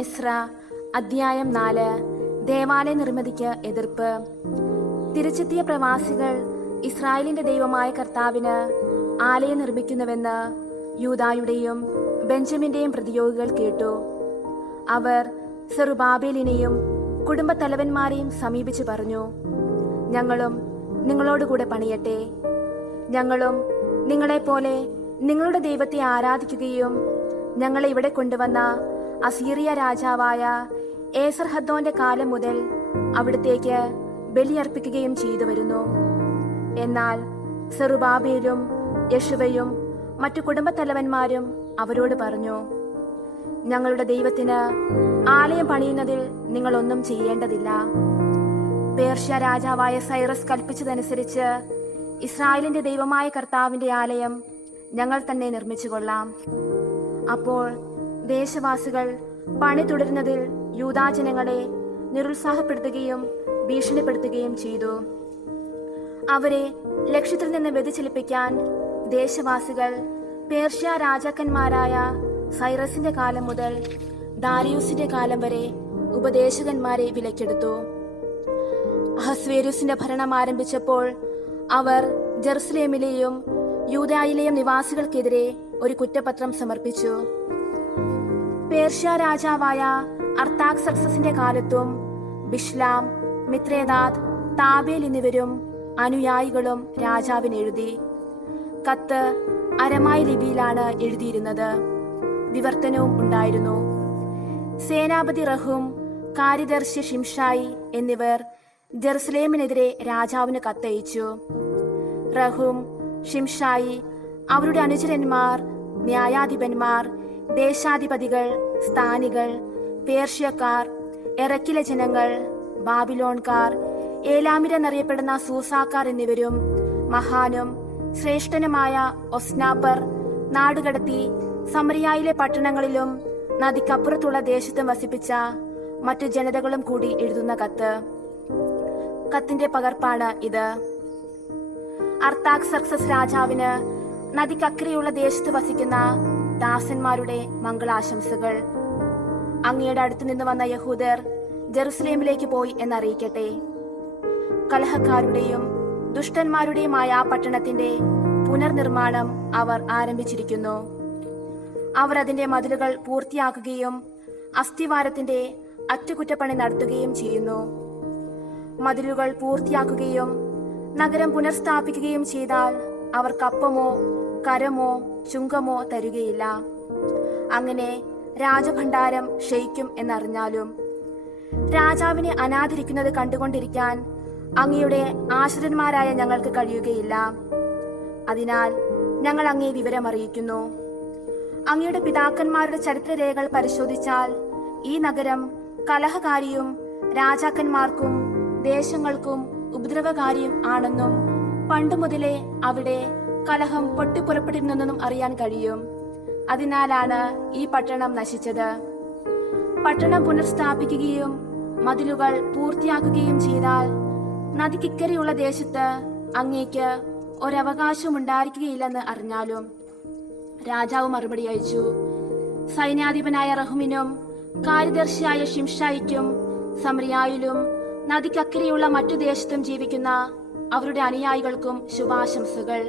എസ്ര അധ്യായം 4. ദേവാലയ നിർമ്മിതിക്ക് എതിർപ്പ്. തിരിച്ചെത്തിയ പ്രവാസികൾ ഇസ്രായേലിന്റെ ദൈവമായ കർത്താവിന് ആലയം നിർമ്മിക്കുന്നുവെന്ന് യൂദായുടെയും ബെഞ്ചമിന്റെയും പ്രതിയോഗികൾ കേട്ടു. അവർ സെറുബാബേലിനെയും കുടുംബത്തലവന്മാരെയും സമീപിച്ചു പറഞ്ഞു, ഞങ്ങളും നിങ്ങളോടുകൂടെ പണിയട്ടെ. ഞങ്ങളും നിങ്ങളെപ്പോലെ നിങ്ങളുടെ ദൈവത്തെ ആരാധിക്കുകയും ഞങ്ങളെ ഇവിടെ കൊണ്ടുവന്ന അസീറിയ രാജാവായ ഏസർഹദ്ദോന്റെ കാലം മുതൽ അവിടത്തേക്ക് ബലിയർപ്പിക്കുകയും ചെയ്തു വരുന്നു. എന്നാൽ സെറുബാബേലും യെശുവയും മറ്റു കുടുംബത്തലവന്മാരും അവരോട് പറഞ്ഞു, ഞങ്ങളുടെ ദൈവത്തിന് ആലയം പണിയുന്നതിൽ നിങ്ങളൊന്നും ചെയ്യേണ്ടതില്ല. പേർഷ്യ രാജാവായ സൈറസ് കൽപ്പിച്ചതനുസരിച്ച് ഇസ്രായേലിന്റെ ദൈവമായ കർത്താവിന്റെ ആലയം ഞങ്ങൾ തന്നെ നിർമ്മിച്ചു കൊള്ളാം. അപ്പോൾ ദേശവാസികൾ പണി തുടരുന്നതിൽ യൂദാജനങ്ങളെ നിരുത്സാഹപ്പെടുത്തുകയും ഭീഷണിപ്പെടുത്തുകയും ചെയ്തു. അവരെ ലക്ഷ്യത്തിൽ നിന്ന് വ്യതിചലിപ്പിക്കാൻ ദേശവാസികൾ പേർഷ്യ രാജാക്കന്മാരായ സൈറസിന്റെ കാലം മുതൽ ദാരിയൂസിന്റെ കാലം വരെ ഉപദേശകന്മാരെ വിലക്കെടുത്തു. അഹസ്വേരുസിന്റെ ഭരണം ആരംഭിച്ചപ്പോൾ അവർ ജെറുസലേമിലെയും യൂദായിലെയും നിവാസികൾക്കെതിരെ ഒരു കുറ്റപത്രം സമർപ്പിച്ചു. പേർഷ്യ രാജാവായ അർത്താക്സർക്സസിന്റെ കാലത്തും ബിഷ്ലാം, മിത്രേദാത്ത്, താബേൽ എന്നിവരും അനുയായികളും രാജാവിന് എഴുതി. കത്ത് അരമായ ലിപിയിലാണ് എഴുതിയിരുന്നത്. വിവർത്തനവും ഉണ്ടായിരുന്നു. സേനാപതി റഹും, കാര്യദർശി ഷിംഷായി എന്നിവർ ജെറുസലേമിനെതിരെ രാജാവിന് കത്തയച്ചു. റഹും, ഷിംഷായി, അവരുടെ അനുചരന്മാർ, ന്യായാധിപന്മാർ, ദേശാധിപതികൾ, സ്ഥാനികൾ, പേർഷ്യക്കാർ, എറക്കിലെ ജനങ്ങൾ, ബാബിലോൺകാർ, ഏലാമിരെന്നറിയപ്പെടുന്ന സൂസാക്കാർ എന്നിവരും മഹാനും ശ്രേഷ്ഠനുമായ ഒസ്നാപ്പർ നാടുകടത്തി സമറിയായിലെ പട്ടണങ്ങളിലും നദിക്കപ്പുറത്തുള്ള ദേശത്തും വസിപ്പിച്ച മറ്റു ജനതകളും കൂടി എഴുതുന്ന കത്ത്. കത്തിന്റെ പകർപ്പാണ് ഇത്. അർത്താക്സർക്സസ് രാജാവിന് നദിക്കക്കരെയുള്ള ദേശത്ത് വസിക്കുന്ന ദാസന്മാരുടെ മംഗളാശംസകൾ. അങ്ങയുടെ അടുത്തു നിന്ന് വന്ന യഹൂദർ ജെറുസലേമിലേക്ക് പോയി എന്നറിയിക്കട്ടെ. കലഹക്കാരുടെയും ദുഷ്ടന്മാരുടെയുമായ ആ പട്ടണത്തിന്റെ പുനർനിർമ്മാണം അവർ ആരംഭിച്ചിരിക്കുന്നു. അവർ അതിന്റെ മതിലുകൾ പൂർത്തിയാക്കുകയും അസ്ഥിവാരത്തിന്റെ അറ്റകുറ്റപ്പണി നടത്തുകയും ചെയ്യുന്നു. മതിലുകൾ പൂർത്തിയാക്കുകയും നഗരം പുനഃസ്ഥാപിക്കുകയും ചെയ്താൽ അവർ കപ്പമോ കരമോ ചുങ്കമോ തരുകയില്ല. അങ്ങനെ രാജഭണ്ഡാരം ക്ഷയിക്കും എന്നറിഞ്ഞാലും രാജാവിനെ അനാദരിക്കുന്നത് കണ്ടുകൊണ്ടിരിക്കാൻ അങ്ങയുടെ ആശ്രിതന്മാരായ ഞങ്ങൾക്ക് കഴിയുകയില്ല. അതിനാൽ ഞങ്ങൾ അങ്ങയെ വിവരമറിയിക്കുന്നു. അങ്ങയുടെ പിതാക്കന്മാരുടെ ചരിത്രരേഖകൾ പരിശോധിച്ചാൽ ഈ നഗരം കലഹകാരിയും രാജാക്കന്മാർക്കും ദേശങ്ങൾക്കും ഉപദ്രവകാരിയും ആണെന്നും പണ്ടുമുതലേ അവിടെ കലഹം പൊട്ടിപ്പുറപ്പെട്ടിരുന്നെന്നും അറിയാൻ കഴിയും. അതിനാലാണ് ഈ പട്ടണം നശിച്ചത്. പട്ടണം പുനഃസ്ഥാപിക്കുകയും മതിലുകൾ പൂർത്തിയാക്കുകയും ചെയ്താൽ നദിക്കിക്കരെയുള്ള ദേശത്ത് അങ്ങേക്ക് ഒരവകാശമുണ്ടായിരിക്കുകയില്ലെന്ന് അറിഞ്ഞാലും. രാജാവ് മറുപടി അയച്ചു, സൈന്യാധിപനായ റഹുമിനും കാര്യദർശിയായ ഷിംഷായിക്കും സമറിയായിലും നദിക്കക്കരെയുള്ള മറ്റു ദേശത്തും ജീവിക്കുന്ന അവരുടെ അനുയായികൾക്കും ശുഭാശംസകൾ.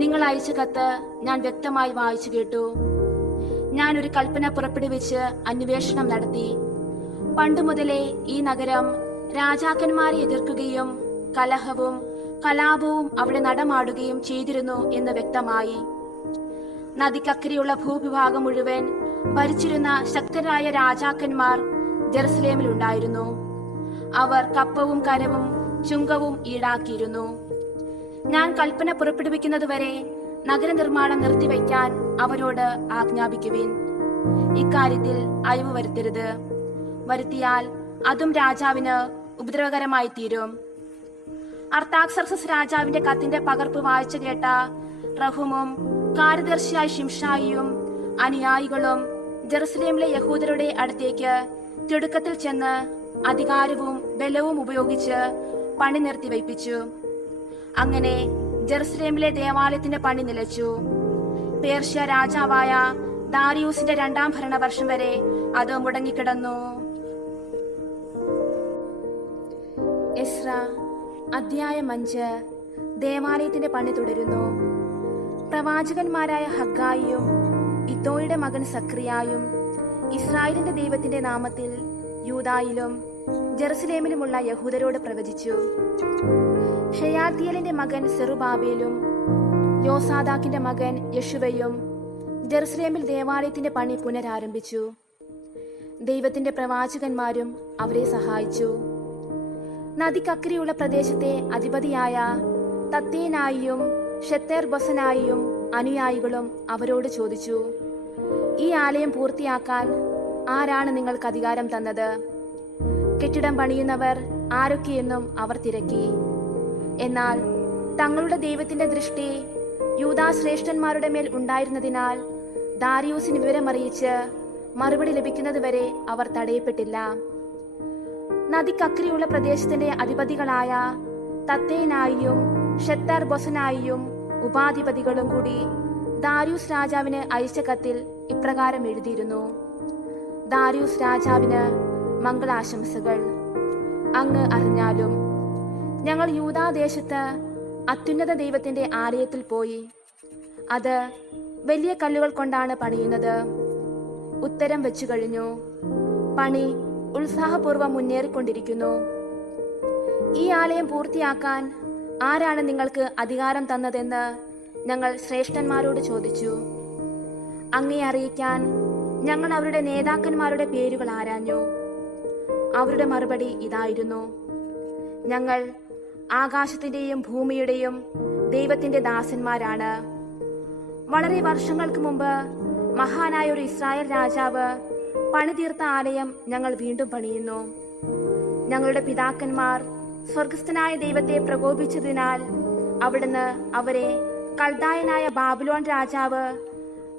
നിങ്ങൾ അയച്ച കത്ത് ഞാൻ വ്യക്തമായി വായിച്ചു കേട്ടു. ഞാൻ ഒരു കൽപ്പന പുറപ്പെടുവിച്ച് അന്വേഷണം നടത്തി. പണ്ടുമുതലേ ഈ നഗരം രാജാക്കന്മാരെ എതിർക്കുകയും കലഹവും കലാപവും അവിടെ നടമാടുകയും ചെയ്തിരുന്നു എന്ന് വ്യക്തമായി. നദിക്കക്കരെയുള്ള ഭൂവിഭാഗം മുഴുവൻ ഭരിച്ചിരുന്ന ശക്തരായ രാജാക്കന്മാർ ജെറുസലേമിലുണ്ടായിരുന്നു. അവർ കപ്പവും കരവും ചുങ്കവും ഈടാക്കിയിരുന്നു. ഞാൻ കൽപ്പന പുറപ്പെടുവിക്കുന്നതുവരെ നഗരനിർമ്മാണം നിർത്തിവെക്കാൻ അവരോട് ആജ്ഞാപിക്കുവിൻ. ഇക്കാര്യത്തിൽ അയവ് വരുത്തരുത്. വരുത്തിയാൽ അതും രാജാവിന് ഉപദ്രവകരമായി തീരും. അർത്താക്സർക്സസ് രാജാവിന്റെ കത്തിന്റെ പകർപ്പ് വായിച്ചു കേട്ട റഹുമും കാര്യദർശിയായ ഷിംഷായിയും അനുയായികളും ജെറുസലേമിലെ യഹൂദരുടെ അടുത്തേക്ക് തിടുക്കത്തിൽ ചെന്ന് അധികാരവും ബലവും ഉപയോഗിച്ച് പണി നിർത്തിവയ്പ്പിച്ചു. അങ്ങനെ ജെറുസലേമിലെ ദേവാലയത്തിന്റെ പണി നിലച്ചു. പേർഷ്യ രാജാവായ ദാരിയൂസിന്റെ 2-ാം ഭരണവർഷം വരെ അത് മുടങ്ങിക്കിടന്നു. എസ്ര അധ്യായം 5. ദേവാലയത്തിന്റെ പണി തുടരുന്നു. പ്രവാചകന്മാരായ ഹഗ്ഗായിയും ഇദ്ദോയുടെ മകൻ സക്രിയായും ഇസ്രായേലിന്റെ ദൈവത്തിന്റെ നാമത്തിൽ യൂദായിലും ജെറുസലേമിലുമുള്ള യഹൂദരോട് പ്രവചിച്ചു. ഷെയാൽത്തിയേലിന്റെ മകൻ സെറുബാബേലും യോസാദാക്കിന്റെ മകൻ യെശുവയും ജെറുസലേമിൽ ദേവാലയത്തിന്റെ പണി പുനരാരംഭിച്ചു. ദൈവത്തിന്റെ പ്രവാചകന്മാരും അവരെ സഹായിച്ചു. നദിക്കക്കരെയുള്ള പ്രദേശത്തെ അധിപതിയായ തത്തേനായിയും ഷെത്തേർ ബൊസനായിയും അനുയായികളും അവരോട് ചോദിച്ചു, ഈ ആലയം പൂർത്തിയാക്കാൻ ആരാണ് നിങ്ങൾക്ക് അധികാരം തന്നത്? കെട്ടിടം പണിയുന്നവർ ആരൊക്കെയെന്നും അവർ തിരക്കി. എന്നാൽ തങ്ങളുടെ ദൈവത്തിന്റെ ദൃഷ്ടി യൂദാ ശ്രേഷ്ഠന്മാരുടെ മേൽ ഉണ്ടായിരുന്നതിനാൽ ദാരിയൂസിന് വിവരമറിയിച്ച് മറുപടി ലഭിക്കുന്നതുവരെ അവർ തടയപ്പെട്ടില്ല. നദിക്കക്കരെയുള്ള പ്രദേശത്തിന്റെ അധിപതികളായ തത്തേനായിയും ഷെത്തേർ ബൊസനായിയും ഉപാധിപതികളും കൂടി ദാരിയൂസ് രാജാവിന് അയച്ച കത്തിൽ ഇപ്രകാരം എഴുതിയിരുന്നു: ദാരിയൂസ് രാജാവിന് മംഗളാശംസകൾ. അങ്ങ് അറിഞ്ഞാലും ഞങ്ങൾ യൂദാദേശത്ത് അത്യുന്നത ദൈവത്തിന്റെ ആലയത്തിൽ പോയി. അത് വലിയ കല്ലുകൾ കൊണ്ടാണ് പണിയുന്നത്. ഉത്തരം വെച്ചു കഴിഞ്ഞു. പണി ഉത്സാഹപൂർവ്വം മുന്നേറിക്കൊണ്ടിരിക്കുന്നു. ഈ ആലയം പൂർത്തിയാക്കാൻ ആരാണ് നിങ്ങൾക്ക് അധികാരം തന്നതെന്ന് ഞങ്ങൾ ശ്രേഷ്ഠന്മാരോട് ചോദിച്ചു. അങ്ങേ അറിയിക്കാൻ ഞങ്ങൾ അവരുടെ നേതാക്കന്മാരുടെ പേരുകൾ ആരാഞ്ഞു. അവരുടെ മറുപടി ഇതായിരുന്നു: ഞങ്ങൾ ആകാശത്തിന്റെയും ഭൂമിയുടെയും ദൈവത്തിന്റെ ദാസന്മാരാണ്. വളരെ വർഷങ്ങൾക്ക് മുമ്പ് മഹാനായ ഒരു ഇസ്രായേൽ രാജാവ് പണിതീർത്ത ആലയം ഞങ്ങൾ വീണ്ടും പണിയുന്നു. ഞങ്ങളുടെ പിതാക്കന്മാർ സ്വർഗസ്ഥനായ ദൈവത്തെ പ്രകോപിച്ചതിനാൽ അവിടുന്ന് അവരെ കൽദായനായ ബാബിലോൺ രാജാവ്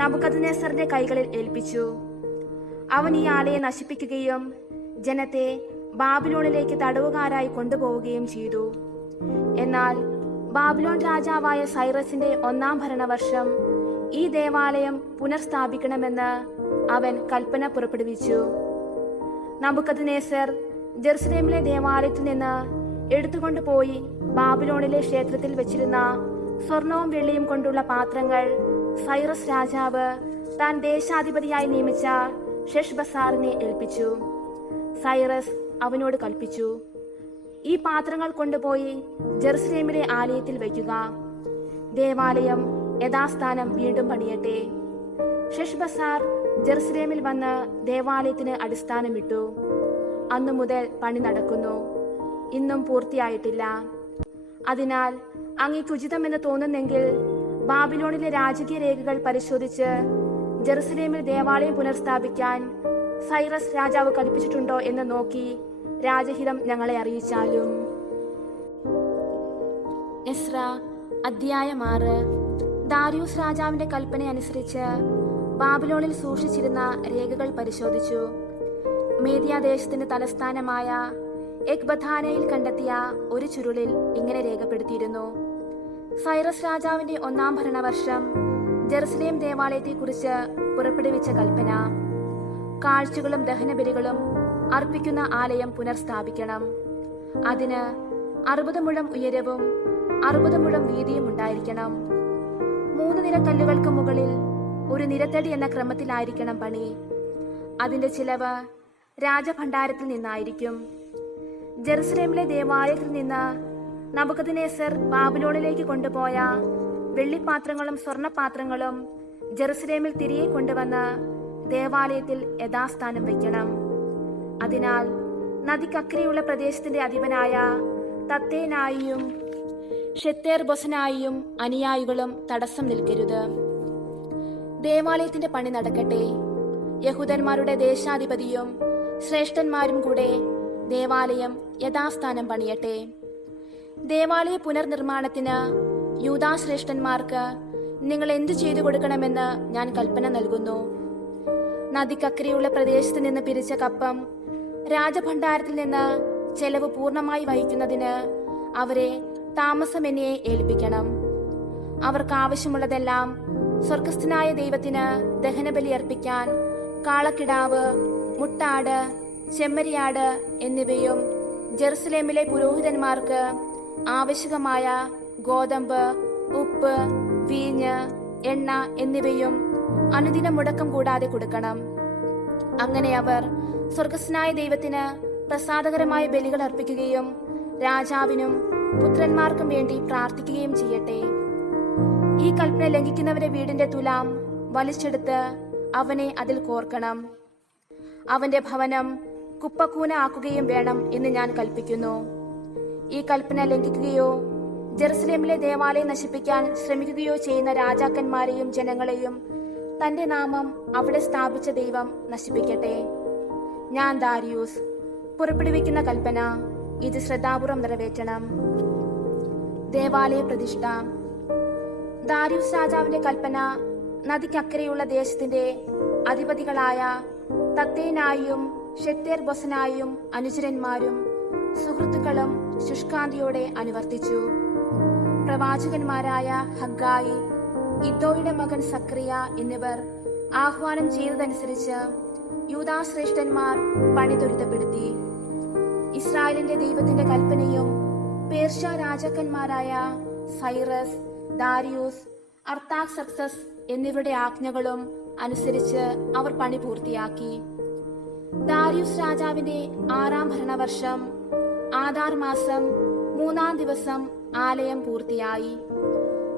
നബൂഖദ്നേസറിന്റെ കൈകളിൽ ഏൽപ്പിച്ചു. അവൻ ഈ ആലയം നശിപ്പിക്കുകയും ജനത്തെ ബാബിലോണിലേക്ക് തടവുകാരായി കൊണ്ടുപോവുകയും ചെയ്തു. എന്നാൽ ബാബിലോൺ രാജാവായ സൈറസിന്റെ 1-ാം ഭരണവർഷം ഈ ദേവാലയം പുനർസ്ഥാപിക്കണമെന്ന് അവൻ കൽപ്പന പുറപ്പെടുവിച്ചു. നബൂഖദ്നേസർ ജെറുസലേമിലെ ദേവാലയത്തിൽ നിന്ന് എടുത്തുകൊണ്ടുപോയി ബാബിലോണിലെ ക്ഷേത്രത്തിൽ വെച്ചിരുന്ന സ്വർണവും വെള്ളിയും കൊണ്ടുള്ള പാത്രങ്ങൾ സൈറസ് രാജാവ് താൻ ദേശാധിപതിയായി നിയമിച്ച ഷെഷ്ബസാറിനെ ഏൽപ്പിച്ചു. സൈറസ് അവനോട് കൽപ്പിച്ചു, ഈ പാത്രങ്ങൾ കൊണ്ടുപോയി ജെറുസലേമിലെ ആലയത്തിൽ വയ്ക്കുക. ദേവാലയം യഥാസ്ഥാനം വീണ്ടും പണിയട്ടെ. ഷെഷ്ബസാർ ജെറുസലേമിൽ വന്ന് ദേവാലയത്തിന് അടിസ്ഥാനമിട്ടു. അന്നു മുതൽ പണി നടക്കുന്നു. ഇന്നും പൂർത്തിയായിട്ടില്ല. അതിനാൽ അങ്ങേക്ക് ഉചിതമെന്ന് തോന്നുന്നെങ്കിൽ ബാബിലോണിലെ രാജകീയ രേഖകൾ പരിശോധിച്ച് ജെറുസലേമിൽ ദേവാലയം പുനർസ്ഥാപിക്കാൻ സൈറസ് രാജാവ് കൽപ്പിച്ചിട്ടുണ്ടോ എന്ന് നോക്കി രാജഹിതം ഞങ്ങളെ അറിയിച്ചാലും. എസ്ര അധ്യായം 6. ദാരിയൂസ് രാജാവിന്റെ കൽപ്പന അനുസരിച്ച് ബാബിലോണിൽ സൂക്ഷിച്ചിരുന്ന രേഖകൾ പരിശോധിച്ചു. മേദ്യാദേശത്തിന്റെ തലസ്ഥാനമായ എക്ബഥാനയിൽ കണ്ടെത്തിയ ഒരു ചുരുളിൽ ഇങ്ങനെ രേഖപ്പെടുത്തിയിരുന്നു: സൈറസ് രാജാവിന്റെ 1-ാം ഭരണവർഷം ജെറുസലേം ദേവാലയത്തെക്കുറിച്ച് പുറപ്പെടുവിച്ച കൽപ്പന. കാഴ്ചകളും ദഹനബലികളും അർപ്പിക്കുന്ന ആലയം പുനർസ്ഥാപിക്കണം. അതിന് 60 മുഴം ഉയരവും 60 മുഴം വീതിയും ഉണ്ടായിരിക്കണം. 3 നിരക്കല്ലുകൾക്ക് മുകളിൽ ഒരു നിരത്തടി എന്ന ക്രമത്തിലായിരിക്കണം പണി. അതിന്റെ ചിലവ് രാജഭണ്ഡാരത്തിൽ നിന്നായിരിക്കും. ജെറുസലേമിലെ ദേവാലയത്തിൽ നിന്ന് നബൂഖദ്നേസർ ബാബിലോണിലേക്ക് കൊണ്ടുപോയ വെള്ളിപ്പാത്രങ്ങളും സ്വർണപാത്രങ്ങളും ജെറുസലേമിൽ തിരികെ കൊണ്ടുവന്ന് ദേവാലയത്തിൽ യഥാസ്ഥാനം വയ്ക്കണം. അതിനാൽ നദിക്കക്കരെയുള്ള പ്രദേശത്തിന്റെ അധിപനായ തത്തേനായിയും ഷെത്തേർ ബൊസനായിയും അനുയായികളും തടസ്സം നിൽക്കരുത്. ദേവാലയത്തിന്റെ പണി നടക്കട്ടെ. യഹൂദന്മാരുടെ ദേശാധിപതിയും ശ്രേഷ്ഠന്മാരും കൂടെ ദേവാലയം യഥാസ്ഥാനം പണിയട്ടെ. ദേവാലയ പുനർനിർമ്മാണത്തിന് യൂദാ ശ്രേഷ്ഠന്മാർക്ക് നിങ്ങൾ എന്തു ചെയ്തു കൊടുക്കണമെന്ന് ഞാൻ കൽപ്പന നൽകുന്നു. നദിക്കക്കരെയുള്ള പ്രദേശത്ത് നിന്ന് പിരിച്ച കപ്പം രാജഭണ്ഡാരത്തിൽ നിന്ന് ചെലവ് പൂർണ്ണമായി വഹിക്കുന്നതിന് അവരെ താമസമെന്നെ ഏൽപ്പിക്കണം. അവർക്ക് ആവശ്യമുള്ളതെല്ലാം സ്വർഗസ്ഥനായ ദൈവത്തിന് ദഹനബലി അർപ്പിക്കാൻ കാളക്കിടാവ്, മുട്ടാട്, ചെമ്മരിയാട് എന്നിവയും ജെറുസലേമിലെ പുരോഹിതന്മാർക്ക് ആവശ്യകമായ ഗോതമ്പ്, ഉപ്പ്, വീഞ്ഞ്, എണ്ണ എന്നിവയും അനുദിനം മുടക്കം കൂടാതെ കൊടുക്കണം. അങ്ങനെ അവർ സ്വർഗസ്ഥനായ ദൈവത്തിന് പ്രസാദകരമായ ബലികൾ അർപ്പിക്കുകയും രാജാവിനും പുത്രന്മാർക്കും വേണ്ടി പ്രാർത്ഥിക്കുകയും ചെയ്യട്ടെ. ഈ കൽപ്പന ലംഘിക്കുന്നവന്റെ വീടിന്റെ തുലാം വലിച്ചെടുത്ത് അവനെ അതിൽ കോർക്കണം. അവന്റെ ഭവനം കുപ്പക്കൂന ആക്കുകയും വേണം എന്ന് ഞാൻ കൽപ്പിക്കുന്നു. ഈ കൽപ്പന ലംഘിക്കുകയോ ജെറുസലേമിലെ ദേവാലയം നശിപ്പിക്കാൻ ശ്രമിക്കുകയോ ചെയ്യുന്ന രാജാക്കന്മാരെയും ജനങ്ങളെയും തന്റെ നാമം അവിടെ സ്ഥാപിച്ച ദൈവം നശിപ്പിക്കട്ടെ. ഞാൻ ദാരിയൂസ് പുറപ്പെടുവിക്കുന്ന കൽപ്പന ഇത് ശ്രദ്ധാപൂർവം നിറവേറ്റണം. ദേവാലയ പ്രതിഷ്ഠ. ദാരിയൂസ് രാജാവിന്റെ കൽപ്പന നദിക്കക്കരെയുള്ള ദേശത്തിന്റെ അധിപതികളായ തത്തേനായും ഷെത്തേർ ബൊസനായും അനുചരന്മാരും സുഹൃത്തുക്കളും ശുഷ്കാന്തിയോടെ അനുവർത്തിച്ചു. പ്രവാചകന്മാരായ ഹഗ്ഗായി, ഇദ്ദോയുടെ മകൻ സക്രിയ എന്നിവർ ആഹ്വാനം ചെയ്തതനുസരിച്ച് യൂദാശ്രേഷ്ഠന്മാർ പണി ത്വരിതപ്പെടുത്തി. ഇസ്രായേലിന്റെ ദൈവത്തിന്റെ കൽപ്പനയും പേർഷ്യ രാജാക്കന്മാരായ സൈറസ്, ദാരിയൂസ്, അർത്താക്സർക്സസ് എന്നിവരുടെ ആജ്ഞകളും അനുസരിച്ച് അവർ പണി പൂർത്തിയാക്കി. ദാരിയൂസ് രാജാവിന്റെ 6-ാം ഭരണവർഷം ആദാർ മാസം 3-ാം ദിവസം ആലയം പൂർത്തിയായി.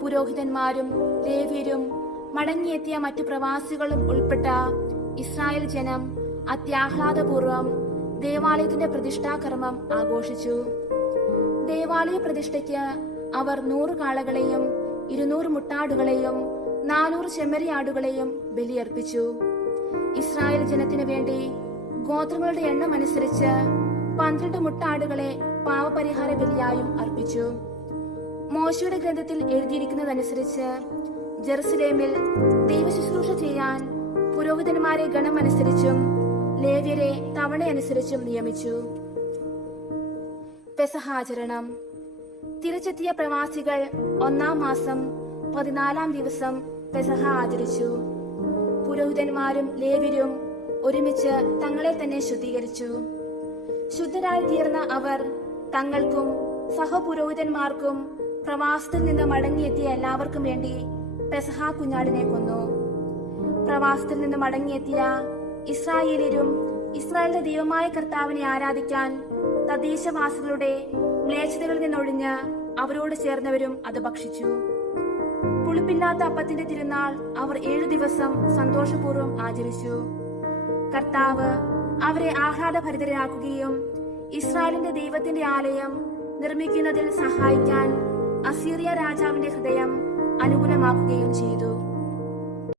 പുരോഹിതന്മാരും ലേവ്യരും മടങ്ങിയെത്തിയ മറ്റു പ്രവാസികളും ഉൾപ്പെട്ട ഇസ്രായേൽ ജനം അത്യാഹ്ലാദപൂർവം ദേവാലയത്തിന്റെ പ്രതിഷ്ഠാകർമ്മം ആഘോഷിച്ചു. ദേവാലയ പ്രതിഷ്ഠയ്ക്ക് അവർ 100 കാളകളെയും 200 മുട്ടാടുകളെയും 400 ചെമ്മരിയാടുകളെയും ബലിയർപ്പിച്ചു. ഇസ്രായേൽ ജനത്തിനു വേണ്ടി ഗോത്രങ്ങളുടെ എണ്ണം അനുസരിച്ച് 12 മുട്ടാടുകളെ പാവപരിഹാര ബലിയായും അർപ്പിച്ചു. മോശയുടെ ഗ്രന്ഥത്തിൽ എഴുതിയിരിക്കുന്നതനുസരിച്ച് ജെറുസലേമിൽ ദൈവശുശ്രൂഷ ചെയ്യാൻ പുരോഹിതന്മാരെ ഗണമനുസരിച്ചും ലേവ്യരെ തവണയനുസരിച്ചും നിയമിച്ചു. പെസഹാചരണം. തിരിച്ചെത്തിയ പ്രവാസികൾ 1-ാം മാസം 14-ാം ദിവസം പെസഹ ആചരിച്ചു. പുരോഹിതന്മാരും ലേവ്യരും ഒരുമിച്ച് തങ്ങളെ തന്നെ ശുദ്ധീകരിച്ചു. ശുദ്ധരായി തീർന്ന അവർ തങ്ങൾക്കും സഹപുരോഹിതന്മാർക്കും പ്രവാസത്തിൽ നിന്ന് മടങ്ങിയെത്തിയ എല്ലാവർക്കും വേണ്ടി പെസഹ കുഞ്ഞാടിനെ കൊന്നു. പ്രവാസത്തിൽ നിന്ന് മടങ്ങിയെത്തിയ ഇസ്രായേലിയരും ഇസ്രായേലിന്റെ ദൈവമായ കർത്താവിനെ ആരാധിക്കാൻ തദ്ദേശവാസികളുടെ മ്ലേച്ഛതകളിൽ നിന്നൊഴിഞ്ഞ് അവരോട് ചേർന്നവരും അത് ഭക്ഷിച്ചു. പുളിപ്പില്ലാത്ത അപ്പത്തിന്റെ തിരുനാൾ അവർ 7 ദിവസം സന്തോഷപൂർവ്വം ആചരിച്ചു. കർത്താവ് അവരെ ആഹ്ലാദഭരിതരാക്കുകയും ഇസ്രായേലിന്റെ ദൈവത്തിന്റെ ആലയം നിർമ്മിക്കുന്നതിൽ സഹായിക്കാൻ അസീറിയ രാജാവിന്റെ ഹൃദയം അനുകൂലമാക്കുകയും ചെയ്തു.